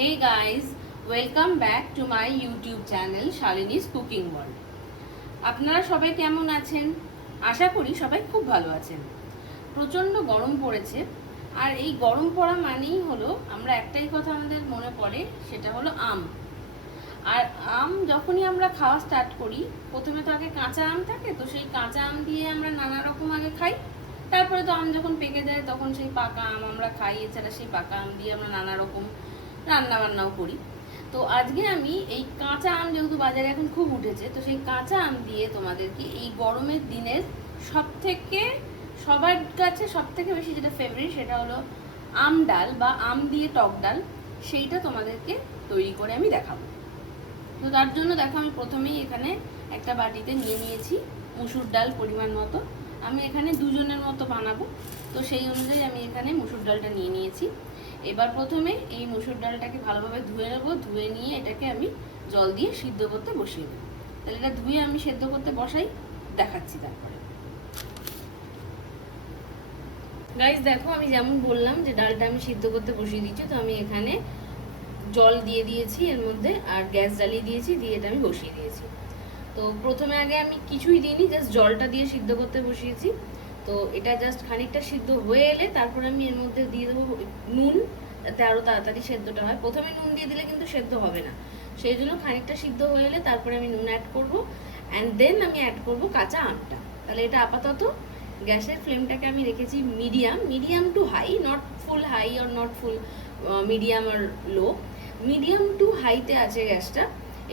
Hey guys, welcome back to my YouTube channel Shalini's Cooking World. আপনারা সবাই কেমন আছেন? আশা করি সবাই খুব ভালো আছেন। প্রচণ্ড গরম পড়েছে, আর এই গরম পড়া মানেই হলো আমরা একটাই কথা আমাদের মনে পড়ে, সেটা হলো আম। আর আম যখনই আমরা খাওয়া স্টার্ট করি, প্রথমে তো আগে কাঁচা আম থাকে, তো সেই কাঁচা আম দিয়ে আমরা নানা রকম আগে খাই। তারপরে তো আম যখন পেকে যায় তখন সেই পাকা আম আমরা খাই। এছাড়া সেই পাকা আম দিয়ে আমরা নানা রকম রান্না বান্নাও করি। তো আজকে আমি এই কাঁচা আম, যেহেতু বাজারে এখন খুব উঠেছে, তো সেই কাঁচা আম দিয়ে তোমাদেরকে এই গরমের দিনের সবার কাছে সব থেকে বেশি যেটা ফেভারিট, সেটা হলো আম ডাল বা আম দিয়ে টক ডাল, সেইটা তোমাদেরকে তৈরি করে আমি দেখাবো। তো তার জন্য দেখো, আমি প্রথমেই এখানে একটা বাটিতে নিয়ে নিয়েছি মুসুর ডাল পরিমাণ মতো। আমি এখানে দুজনের মতো বানাবো, তো সেই অনুযায়ী আমি এখানে মুসুর ডালটা নিয়ে নিয়েছি। এবার প্রথমে এই মুসুর ডালটাকে ভালোভাবে ধুয়ে নেবো। ধুয়ে নিয়ে এটাকে আমি জল দিয়ে সিদ্ধ করতে বসিয়ে দেবো। তাহলে এটা ধুয়ে আমি সেদ্ধ করতে বসাই, দেখাচ্ছি তারপরে। গাইস দেখো, আমি যেমন বললাম যে ডালটা আমি সিদ্ধ করতে বসিয়ে দিচ্ছি, তো আমি এখানে জল দিয়ে দিয়েছি এর মধ্যে, আর গ্যাস জ্বালিয়ে দিয়েছি, দিয়ে এটা আমি বসিয়ে দিয়েছি। তো প্রথমে আগে আমি কিছুই দিইনি, জাস্ট জলটা দিয়ে সিদ্ধ করতে বসিয়েছি। তো এটা জাস্ট খানিকটা সিদ্ধ হয়ে এলে তারপরে আমি এর মধ্যে দিয়ে দেবো নুন, যাতে আরও তাড়াতাড়ি সেদ্ধটা হয়। প্রথমে নুন দিয়ে দিলে কিন্তু সেদ্ধ হবে না, সেই জন্য খানিকটা সিদ্ধ হয়ে এলে তারপরে আমি নুন অ্যাড করব, অ্যান্ড দেন আমি অ্যাড করব কাঁচা আমটা। তাহলে এটা আপাতত গ্যাসের ফ্লেমটাকে আমি রেখেছি medium to high, not full high or not full medium আর লো, মিডিয়াম টু হাইতে আছে গ্যাসটা।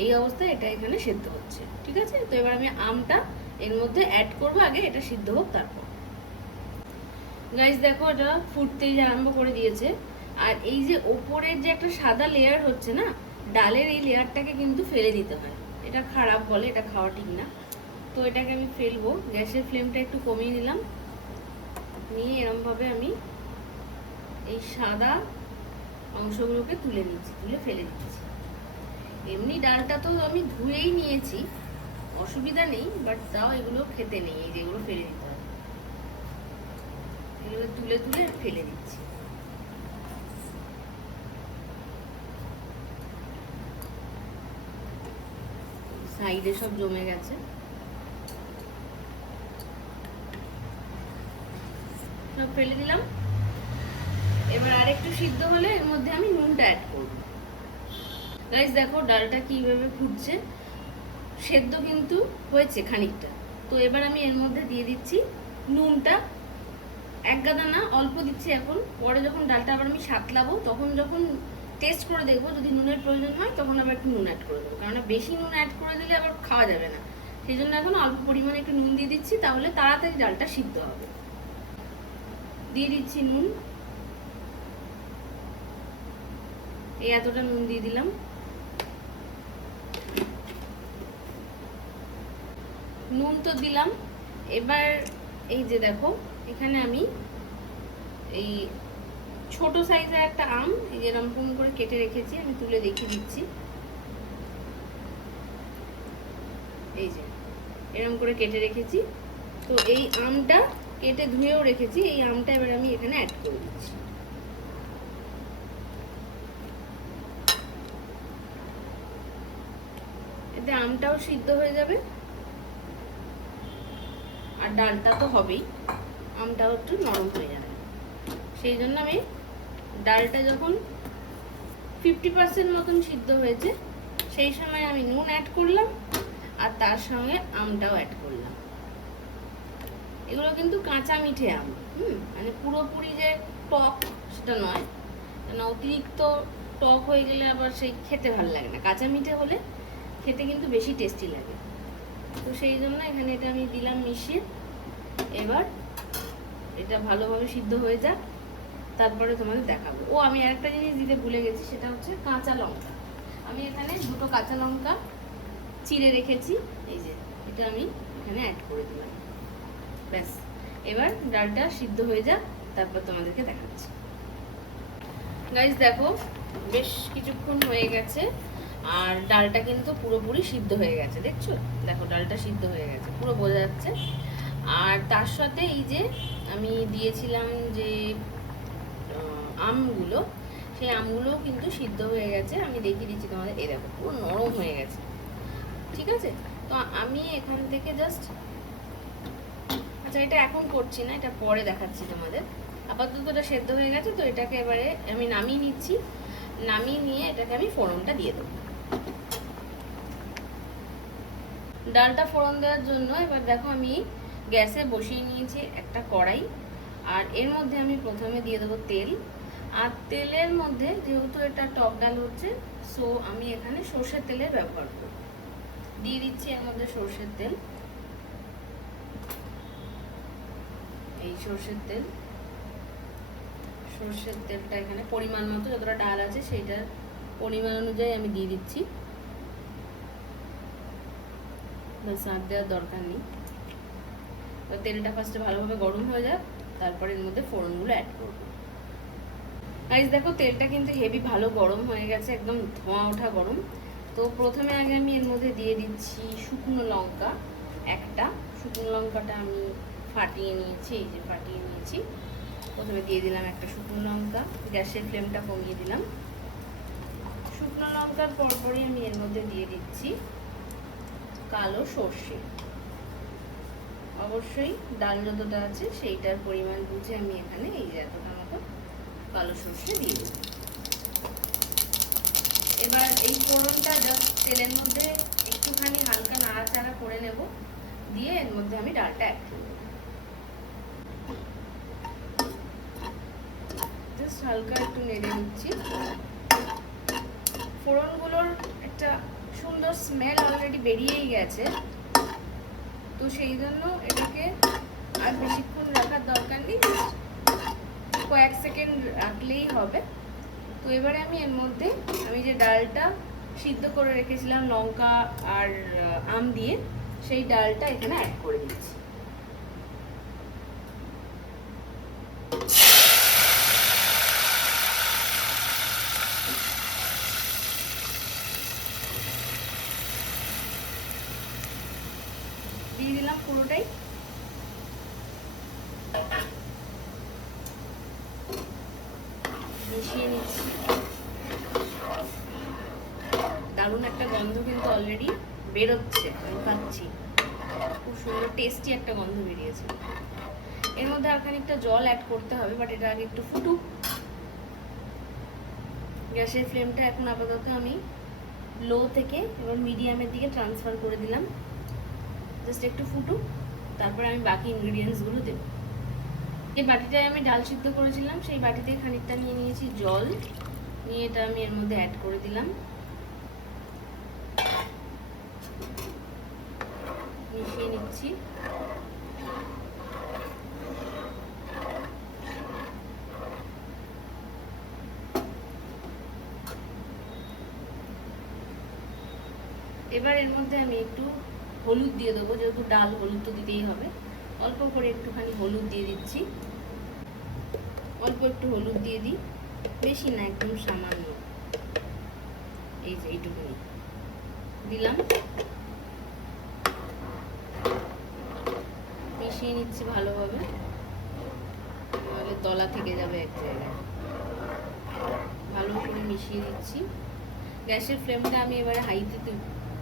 এই অবস্থায় এটা এখানে সেদ্ধ হচ্ছে, ঠিক আছে? তো এবার আমি আমটা এর মধ্যে অ্যাড করবো, আগে এটা সিদ্ধ হোক তারপর। গাইস দেখো, এটা ফুটতেই আরম্ভ করে দিয়েছে। আর এই যে ওপরের যে একটা সাদা লেয়ার হচ্ছে না ডালের, এই লেয়ারটাকে কিন্তু ফেলে দিতে হয়। এটা খারাপ বলে, এটা খাওয়া ঠিক না। তো এটাকে আমি ফেলবো। গ্যাসের ফ্লেমটা একটু কমিয়ে নিলাম, নিয়ে এরমভাবে আমি এই সাদা অংশগুলোকে তুলে ফেলে দিচ্ছি। এমনি ডালটা তো আমি ধুয়েই নিয়েছি, অসুবিধা নেই, বাট তাও এগুলো খেতে নেই, এই যেগুলো ফেলে দিতে হবে, এগুলো তুলে ফেলে দিচ্ছি। সাইডে সব জমে গেছে, সব ফেলে দিলাম। এবার আরেকটু সিদ্ধ হলে এর মধ্যে আমি নুনটা অ্যাড করব। গাইস দেখো, ডালটা কিভাবে ফুটছে, সেদ্ধ কিন্তু হয়েছে খানিকটা। তো এবার আমি এর মধ্যে দিয়ে দিচ্ছি নুনটা, এক গাদা না, অল্প দিচ্ছি এখন। পরে যখন ডালটা আবার আমি সাতলাবো, তখন যখন টেস্ট করে দেখবো, যদি নুনের প্রয়োজন হয় তখন আবার একটু নুন অ্যাড করে দেবো, কারণ বেশি নুন অ্যাড করে দিলে আবার খাওয়া যাবে না। সেই জন্য এখন অল্প পরিমাণে একটু নুন দিয়ে দিচ্ছি, তাহলে তাড়াতাড়ি ডালটা সিদ্ধ হবে। দিয়ে দিচ্ছি নুন, এই এতটা নুন দিয়ে দিলাম। নুন তো দিলাম। এবার এই যে দেখো, এখানে আমি এই ছোট সাইজের একটা আম এই যে এরকম করে কেটে রেখেছি, আমি তুলে দেখিয়ে দিচ্ছি। এই যে এরকম করে কেটে রেখেছি। তো এই আমটা কেটে ধুয়েও রেখেছি, এই আমটা এবার আমি এখানে অ্যাড করে দিচ্ছি। এতে আমটাও সিদ্ধ হয়ে যাবে, আর ডালটা তো হবেই, আমটাও একটু নরম হয়ে যাবে। সেই জন্য আমি ডালটা যখন 50% মতন সিদ্ধ হয়েছে, সেই সময় আমি নুন অ্যাড করলাম, আর তার সঙ্গে আমটাও অ্যাড করলাম। এগুলো কিন্তু কাঁচা মিঠে আম, মানে পুরোপুরি যে টক সেটা নয়, কেন অতিরিক্ত টক হয়ে গেলে আবার সেই খেতে ভালো লাগে না। কাঁচা মিঠে হলে খেতে কিন্তু বেশি টেস্টি লাগে। তো সেই জন্য এখানে এটা আমি দিলাম মিশিয়ে। এবার এটা ভালোভাবে সিদ্ধ হয়ে যাক, তারপরে তোমাদের দেখাবো। ও, আমি আরেকটা জিনিস দিতে ভুলে গেছি, সেটা হচ্ছে কাঁচা লঙ্কা। আমি এখানে 2টো কাঁচা লঙ্কা চিড়ে রেখেছি, এই যে এটা আমি এখানে অ্যাড করে দিলাম। ব্যাস, এবার ডালটা সিদ্ধ হয়ে যাক, তারপর তোমাদেরকে দেখাচ্ছি। গাইস দেখো, বেশ কিছুক্ষণ হয়ে গেছে, আর ডালটা কিন্তু পুরোপুরি সিদ্ধ হয়ে গেছে। দেখছো, দেখো ডালটা সিদ্ধ হয়ে গেছে, পুরো বোঝা যাচ্ছে। আর তার সাথে এই যে আমি দিয়েছিলাম যে আমগুলো, সেই আমগুলোও কিন্তু সিদ্ধ হয়ে গেছে। আমি দেখিয়ে দিচ্ছি তোমাদের, এই দেখো পুরো নরম হয়ে গেছে। ঠিক আছে, তো আমি এখান থেকে জাস্ট, আচ্ছা এটা এখন করছি না, এটা পরে দেখাচ্ছি তোমাদের। আপাতত এটা সেদ্ধ হয়ে গেছে, তো এটাকে এবারে আমি নামিয়ে নিচ্ছি। নামিয়ে নিয়ে এটাকে আমি ফোড়নটা দিয়ে দেবো। ডালটা ফোড়ন দেওয়ার জন্য এবার দেখো আমি গ্যাসে বসিয়ে নিয়েছি একটা কড়াই, আর এর মধ্যে আমি প্রথমে দিয়ে দেবো তেল। আর তেলের মধ্যে যেহেতু এটা টক ডাল হচ্ছে, সো আমি এখানে সর্ষের তেলের ব্যবহার করব। দিয়ে দিচ্ছি এর মধ্যে সর্ষের তেল, এই সর্ষের তেল। সর্ষের তেলটা এখানে পরিমাণ মতো, যতটা ডাল আছে সেইটার পরিমাণ অনুযায়ী আমি দিয়ে দিচ্ছি, বাস আর দেওয়ার দরকার নেই। তো তেলটা ফার্স্টে ভালোভাবে গরম হয়ে যাক, তারপরে এর মধ্যে ফোড়নগুলো অ্যাড করবো। গাইস দেখো তেলটা কিন্তু হেভি ভালো গরম হয়ে গেছে, একদম ধোঁয়া ওঠা গরম। তো প্রথমে আগে আমি এর মধ্যে দিয়ে দিচ্ছি শুকনো লঙ্কা একটা। শুকনো লঙ্কাটা আমি ফাটিয়ে নিয়েছি, এই যে ফাটিয়ে নিয়েছি। প্রথমে দিয়ে দিলাম একটা শুকনো লঙ্কা, গ্যাসের ফ্লেমটা কমিয়ে দিলাম। শুকনো লঙ্কার পরপরই আমি এর মধ্যে দিয়ে দিচ্ছি কালো সর্ষে। অবশ্যই ডাল যতটা আছে সেইটার পরিমাণ বুঝে আমি এখানে এই যে এতটা মতো কালো সর্ষে দিয়ে দেব। এবার এই ফোড়নটা জাস্ট তেলের মধ্যে একটুখানি হালকা নাড়াচাড়া করে নেব, দিয়ে এর মধ্যে আমি ডালটা অ্যাড করব। জাস্ট হালকা একটু নেড়ে নিচ্ছি। ফোড়নগুলোর একটা সুন্দর স্মেল অলরেডি বেরিয়েই গেছে, তো সেই জন্য এটাকে আর বেশিক্ষণ রাখার দরকার নেই, কয়েক সেকেন্ড রাখলেই হবে। তো এবারে আমি এর মধ্যে আমি যে ডালটা সিদ্ধ করে রেখেছিলাম লঙ্কা আর আম দিয়ে, সেই ডালটা এখানে অ্যাড করে দিচ্ছি। দিয়ে দিলাম পুরোটাই। মিশিয়ে নিচ্ছি। দারুণ একটা গন্ধ কিন্তু অলরেডি বেরোচ্ছে, আমি পাচ্ছি। খুব সুন্দর টেস্টি একটা গন্ধ বেরিয়েছে। এর মধ্যে আর খানিকটা জল অ্যাড করতে হবে, বাট এটা আগে একটু ফুটুক। গ্যাসের ফ্লেমটা এখন আপাতত আমি লো থেকে এবার মিডিয়ামের দিকে ট্রান্সফার করে দিলাম। জাস্ট একটু ফুটুক, তারপরে আমি বাকি ইনগ্রিডিয়েন্টসগুলো দেবো। যে বাটিটায় আমি ডাল সিদ্ধ করেছিলাম সেই বাটিতে খানিকটা নিয়ে নিয়েছি জল, নিয়ে এটা আমি এর মধ্যে অ্যাড করে দিলাম। মিশিয়ে নিচ্ছি। এবার এর মধ্যে আমি একটু হলুদ দিয়ে দেবো, যেহেতু ডাল হলুদ তো দিতেই হবে। অল্প করে একটুখানি হলুদ দিয়ে দিচ্ছি। অল্প একটু হলুদ দিয়ে দিই, বেশি না, একদম সামান্য, এই যে এইটুকুনি দিলাম। মিশিয়ে নিচ্ছি ভালোভাবে, নাহলে দলা থেকে যাবে এক জায়গায়। ভালো করে মিশিয়ে দিচ্ছি। গ্যাসের ফ্লেমটা আমি এবারে হাইতে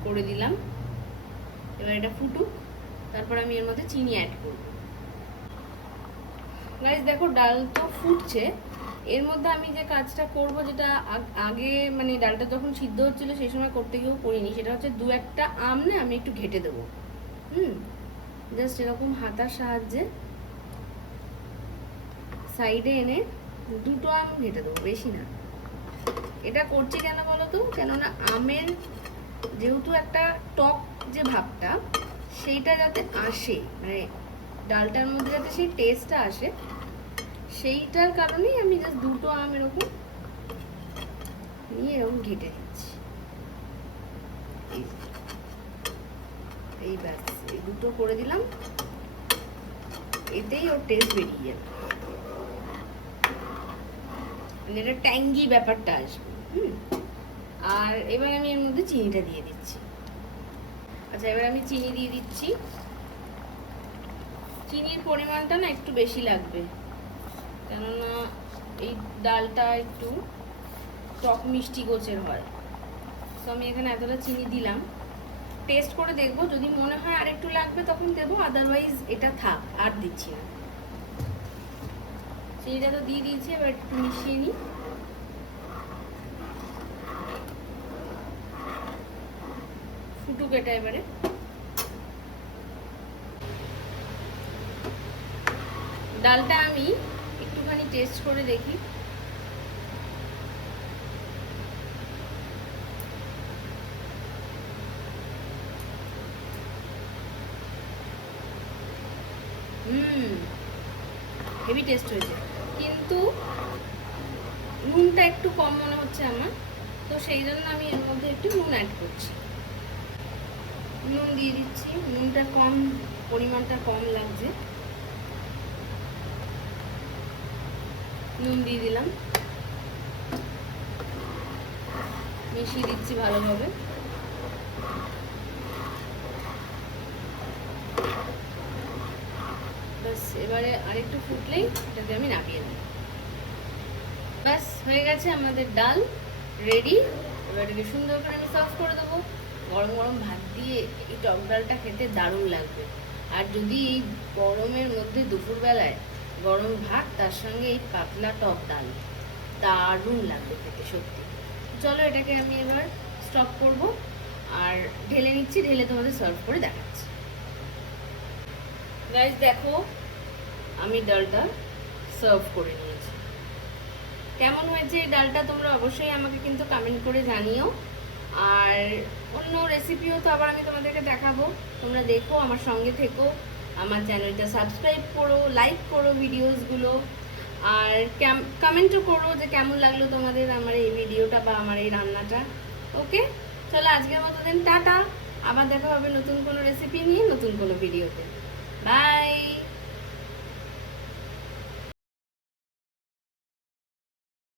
করে দিলাম। এবার এটা ফুটুক, তারপর আমি এর মধ্যে চিনি অ্যাড করব। গাইস দেখো ডাল তো ফুটছে, এর মধ্যে আমি যে কাজটা করব, যেটা আগে মানে ডালটা যখন সিদ্ধ হচ্ছিল সেই সময় করতে গিয়েও করিনি, সেটা হচ্ছে দু একটা আম না আমি একটু ঘেটে দেবো। জাস্ট এরকম হাতার সাহায্যে সাইডে এনে দুটো আম ঘেটে দেবো, বেশি না। এটা করছি কেন বলো তো, কেননা আমের যেহেতু একটা টক যে ভাবটা সেইটা যাতে আসে, মানে ডালটার মধ্যে যাতে সেই টেস্টটা আসে, সেইটার কারণেই আমি জাস্ট দুটো আম এরকম নিয়ে এরকম ঘেটে দিচ্ছি। এই ব্যাস, এই দুটো করে দিলাম, এতেই ওর টেস্ট বেরিয়ে যাবে, মানে এটা ট্যাঙ্গি ব্যাপারটা আসবে। আর এবার আমি এর মধ্যে চিনিটা দিয়ে দিচ্ছি। আচ্ছা, এবার আমি চিনি দিয়ে দিচ্ছি। চিনির পরিমাণটা না একটু বেশি লাগবে, কেননা এই ডালটা একটু টক মিষ্টি গোছের হয়। তো আমি এখানে এতটা চিনি দিলাম, টেস্ট করে দেখবো, যদি মনে হয় আর একটু লাগবে তখন দেবো, আদারওয়াইজ এটা থাক, আর দিচ্ছি না। চিনিটা তো দিয়ে দিয়েছি, এবার একটু মিশিয়ে নিই। ফুটুক এটা এবারে। ডালটা আমি একটুখানি টেস্ট করে দেখি। হেভি টেস্ট হয়েছে, কিন্তু নুনটা একটু কম মনে হচ্ছে আমার, তো সেই জন্য আমি এর মধ্যে একটু নুন অ্যাড করছি। নুন দিয়ে দিচ্ছি, নুনটা কম, পরিমাণটা কম লাগছে, নুন দিয়ে দিলাম, মিশিয়ে দিচ্ছি ভালোভাবে। ব্যাস এবারে আরেকটু ফুটলেই এটাকে আমি নামিয়ে দিই। ব্যাস হয়ে গেছে আমাদের ডাল রেডি। এবার এটাকে সুন্দর করে আমি সার্ভ করে দেবো। গরম গরম ভাত দিয়ে এই টক ডালটা খেতে দারুণ লাগবে। আর যদি এই গরমের মধ্যে দুপুরবেলায় গরম ভাত, তার সঙ্গে এই পাতলা টক ডাল, দারুণ লাগবে খেতে সত্যি। চলো এটাকে আমি এবার স্টপ করব আর ঢেলে নিচ্ছি, ঢেলে তোমাদের সার্ভ করে দেখাচ্ছি। গাইস দেখো, আমি ডালটা সার্ভ করে নিয়েছি। কেমন হয়েছে এই ডালটা তোমরা অবশ্যই আমাকে কিন্তু কমেন্ট করে জানিও। আর অন্য রেসিপিও তো আবার আমি তোমাদেরকে দেখাবো, তোমরা দেখো, আমার সঙ্গে থেকো, আমার চ্যানেলটা সাবস্ক্রাইব করো, লাইক করো ভিডিওসগুলো, আর কমেন্টও করো যে কেমন লাগলো তোমাদের আমার এই ভিডিওটা বা আমার এই রান্নাটা। ওকে, চলো আজকের মতো দিন টাটা, আবার দেখা হবে নতুন কোনো রেসিপি নিয়ে, নতুন কোনো ভিডিওতে। বাই।